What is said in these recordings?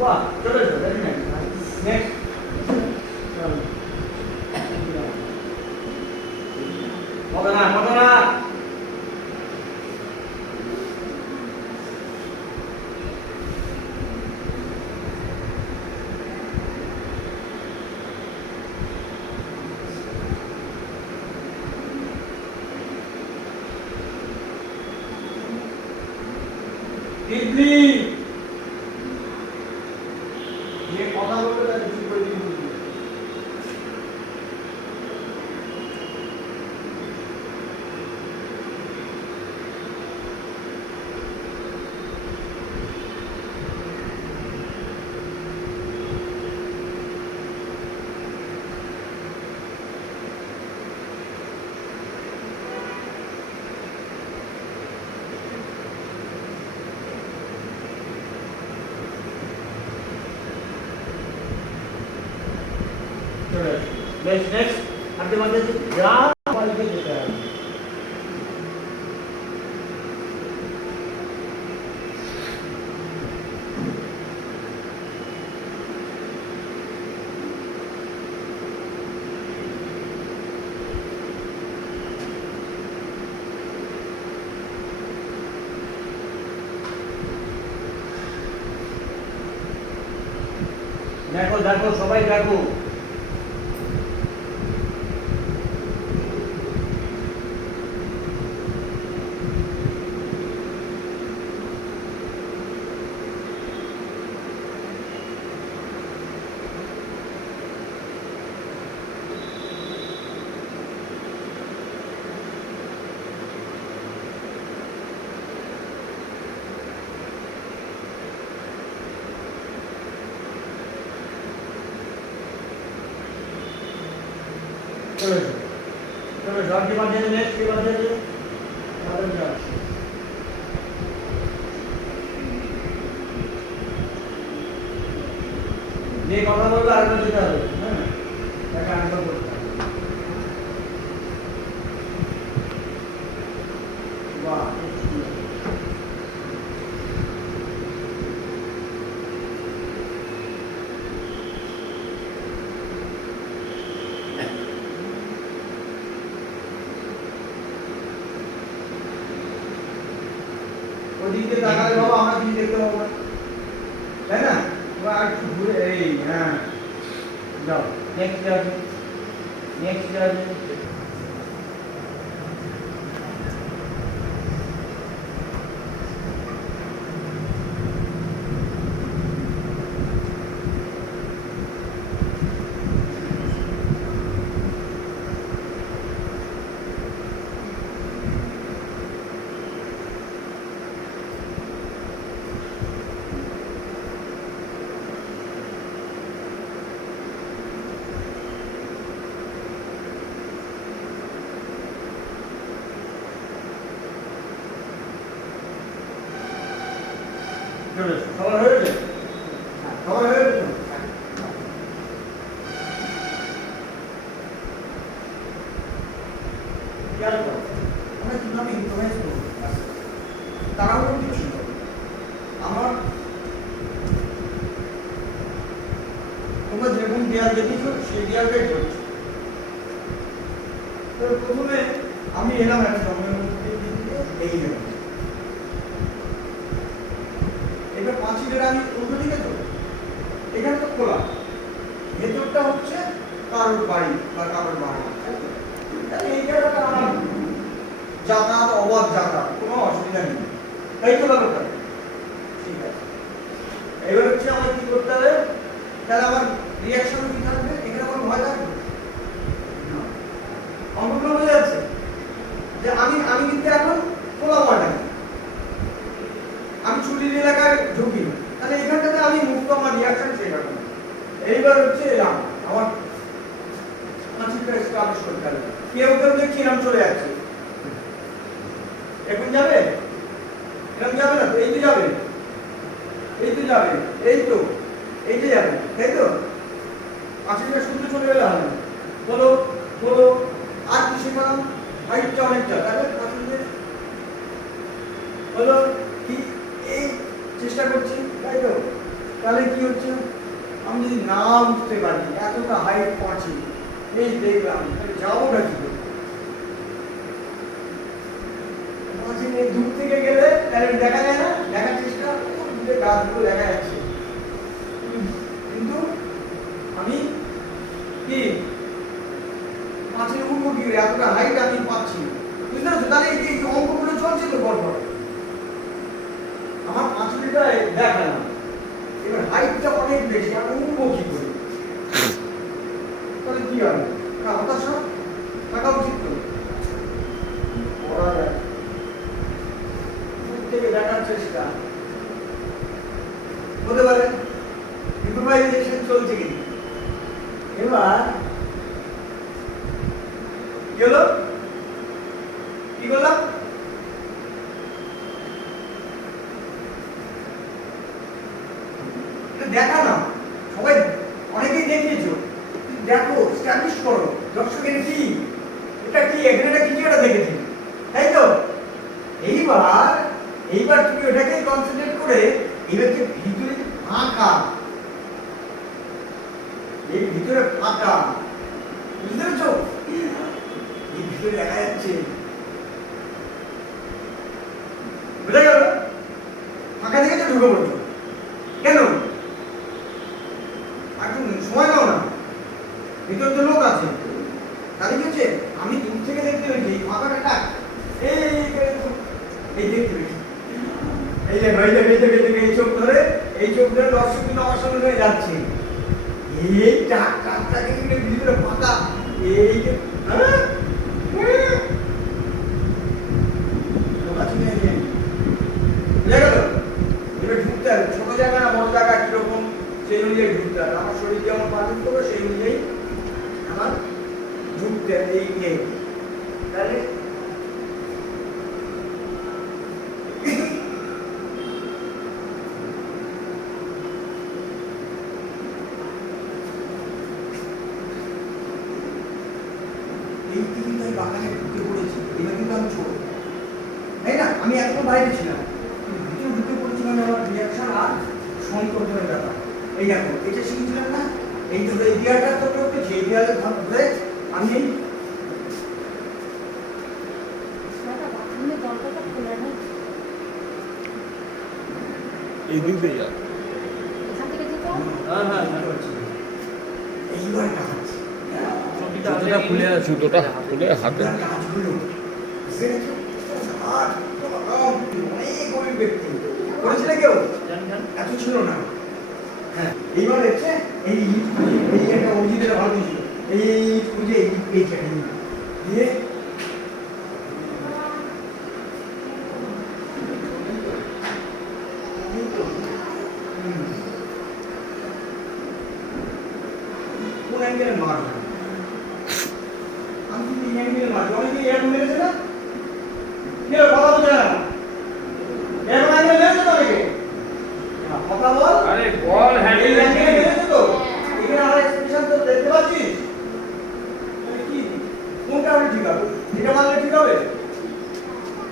বাহ, চলে এসো, ভেরি নাইস। নেক্সট। হবে না, হবে না। ইডলি যে কথা বলতে তাকে চুপ করে দিন। नेक्स्ट आपके बाद या वाले के देता है देखो देखो सबाई देखो चलो चलो शॉट के बाद दे नेक्स्ट के बाद दे आगे जा ये কথা বললে আরেকটা দিতে হবে হ্যাঁ এটা আনসার করতে হবে বাহ ওদিকে তাকালে বাবা আমরা কি দেখতে পাবো না তাই না তো আর একটু ঘুরে এই হ্যাঁ যাও নেক্সট যাবে চলো সবার হয়ে গেছে হ্যাঁ সবার হয়ে গেছে খেয়াল করো আমরা কিভাবে ইম্প্রোভাইজ করবো তারাও কিছু আমার তোমরা যেরকম দেয়াল দেখেছো সেই দেয়ালটাই চলছে তো প্রথমে আমি এলাম একটা জঙ্গলের মধ্যে এই গেলাম এটা পাঁচিলের আমি উল্টো দিকে তো এখানে তো খোলা ভেতরটা হচ্ছে কারোর বাড়ি বা কারোর বাড়ি তাহলে এই জায়গাটা আমার যাতায়াত অবাধ যাতায়াত কোনো অসুবিধা নেই তাই তো ব্যাপারটা ঠিক আছে এবার হচ্ছে আমার কি করতে হবে তাহলে আমার রিয়াকশন কি থাকবে এখানে কোনো ভয় থাকবে অন্তত বোঝা যাচ্ছে যে আমি কিন্তু এখন খোলা মাঠে আমি ছুটির এলাকায় ঢুকি তাহলে এখানটাতে আমি মুক্ত আমার রিয়াকশন সেখানে এইবার হচ্ছে এলাম আমার মানসিকটা স্টাবলিশ করতে হবে কেউ দেখছি এরকম চলে যাচ্ছে এখন যাবে এরকম যাবে না তো এই তো যাবে এই তো যাবে এই তো যাবে তাই তো মানসিকটা শুনতে চলে গেলে হবে বলো বলো আর কি শেখালাম হাইটটা অনেকটা তাহলে মানসিকদের হলো কি এই চেষ্টা করছি তাই তো তাহলে কি হচ্ছে, আমি যদি না উঠতে পারি, এতটা হাইট পাচ্ছি, এই দেখলাম, তাহলে যাবোটা কি করে? দূর থেকে গেলে তাহলে দেখা যায় না, দেখার চেষ্টা দূরে গাছগুলো দেখা যাচ্ছে, কিন্তু আমি কি পাঁচের উঠবো কি করে? এতটা হাইট আমি পাচ্ছি, বুঝতে পারছো? তাহলে এই অঙ্কগুলো চলছে তো পরপর। আমার 5 মিটার দেখালাম, এবার হাইটটা অনেক বেশি, আমি উঠবো কি করে? তাহলে কি হবে? হতাশা থাকা উচিত তো, করা যায় থেকে দেখার চেষ্টা হতে পারে, ইম্প্রোভাইজেশন চলছে কিন্তু। এবার কি হলো, কি করলাম? দেখা না, সবাই অনেকেই দেখিয়েছো, দেখো স্ট্যাবলিশ করো, দর্শকের কি এটা কি, এখানে কিছু একটা দেখেছি, তাই তো? এইবার তুমি ওটাকে কনসেন্ট্রেট করে এবারে ভিতরে ফাঁকা, এই ভিতরে ফাঁকা, বুঝতে পেরেছো? এই ভিতরে দেখা যাচ্ছে, বুঝা গেল? ফাঁকা থেকে তো ঢুকে পড়ছো কেন? একদম সময় দাও না, ভিতরে তো লোক আছে। তাহলে কি হচ্ছে, আমি দূর থেকে দেখতে পেয়েছি এই ফাঁকাটা, এই দেখতে পেয়েছি, এই যে এই চোখ ধরে দর্শক কিন্তু আমার সঙ্গে হয়ে যাচ্ছে, এই টাকটাকে কিন্তু ভিতরে ফাঁকা, এই যে বুঝা গেল? এবার ঢুকতে হবে, ছোট জায়গা না বড় জায়গা কিরকম সেই অনুযায়ী ঢুকতে হবে, আমার শরীর যেমন পালন করবে সেই অনুযায়ী আমার ঢুকতে হবে। এই তাহলে এই কিন্তু আমি বাগানে ঢুকে পড়েছি, এবার কিন্তু আমি ছোট, তাই না? আমি এতক্ষণ বাইরে ছিলাম, ভিতরে ঢুকে পড়েছি, মানে আমার রিয়াকশন আর সংকোচনের ব্যাপার। এই দেখো, এটা শিখেছিলাম না, এই তো এই দেয়ালটা তো করতেছি, এই দেয়ালে ধরে আমি এই দিক দিয়ে এইবার কাজ জুতোটা খুলে হাতে অনেক গরিব ব্যক্তি করেছিল, কেউ এত ছিল না। হ্যাঁ, এইবার হচ্ছে এই একটা অভিজিতের ভালো ছিল, এই খুঁজে এই দিয়ে কোন অ্যাঙ্গেলে মারবে, আমি কিন্তু এই অ্যাঙ্গেলে মারবো, অনেকে এরকম মেরেছে না, কে কথা বলছে না, এরকম অ্যাঙ্গেলে মেরেছে তো অনেকে, কথা বল, আরে বল হ্যান্ডেল এই অ্যাঙ্গেলে মেরেছে তো, এখানে আমার এক্সপ্রেশন তো দেখতে পাচ্ছিস, কি কোনটা হবে ঠিক হবে, এটা মারলে ঠিক হবে,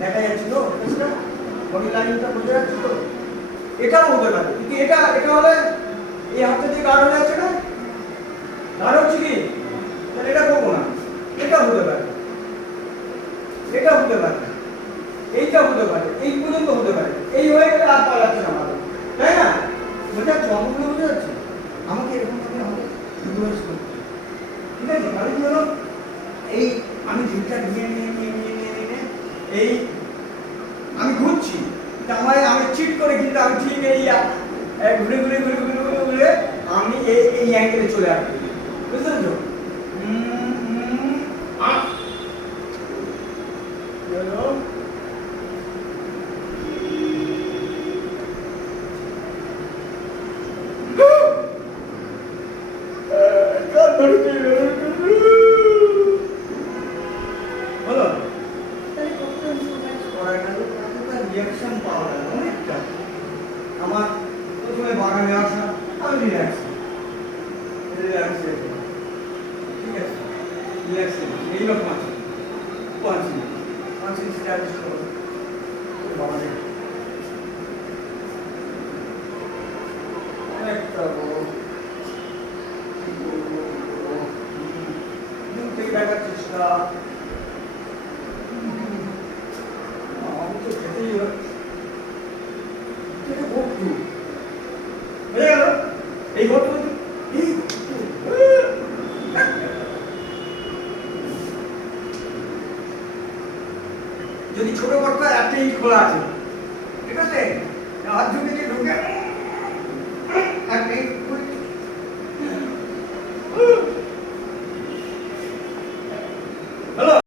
দেখা যাচ্ছে তো বুঝটা, বডি লাইনটা বোঝা যাচ্ছে তো, এটাও হতে পারে, কিন্তু এটা হলে এই হাতটা দিয়ে গাঢ় হয়ে যাচ্ছে না, গাঢ় হচ্ছে কি, তাহলে এটা করবো না, এটা হতে পারে, এটা হতে পারে, এইটা হতে পারে, এই পর্যন্ত হতে পারে, এই হয়ে গেলে আর পাওয়া যাচ্ছে না আমাদের, তাই না? বোঝা যাচ্ছে, অঙ্কগুলো বোঝা যাচ্ছে, আমাকে এরকম ভাবে আমাদের ইনফ্লুয়েন্স করতে, ঠিক আছে? তাহলে কি হলো, এই আমি জিনিসটা নিয়ে এই আমি ঘুরছি, আমি চিট করে, কিন্তু আমি ঠিক এই ঘুরে আমি এই অ্যাঙ্গেলে চলে আসবো, বুঝতে পেরেছো? হলো রিয়াকশন পাওয়া গেল অনেকটা। আমার প্রথমে বাগানে আসা, আমি রিল্যাক্স, ঠিক আছে, রিল্যাক্স এইরকম আছে, পাঁচ স্ট্যাবলিশ করো বাগানে, দেখার চেষ্টা। আমি তো খেতেই হবে। এটা ভর্তি হয়ে গেল। এই ভর্তি এই যদি ছোট গর্ত একটা ইট খোলা আছে, ঠিক আছে, হাত ঢুকে ঢুকে একটা ইট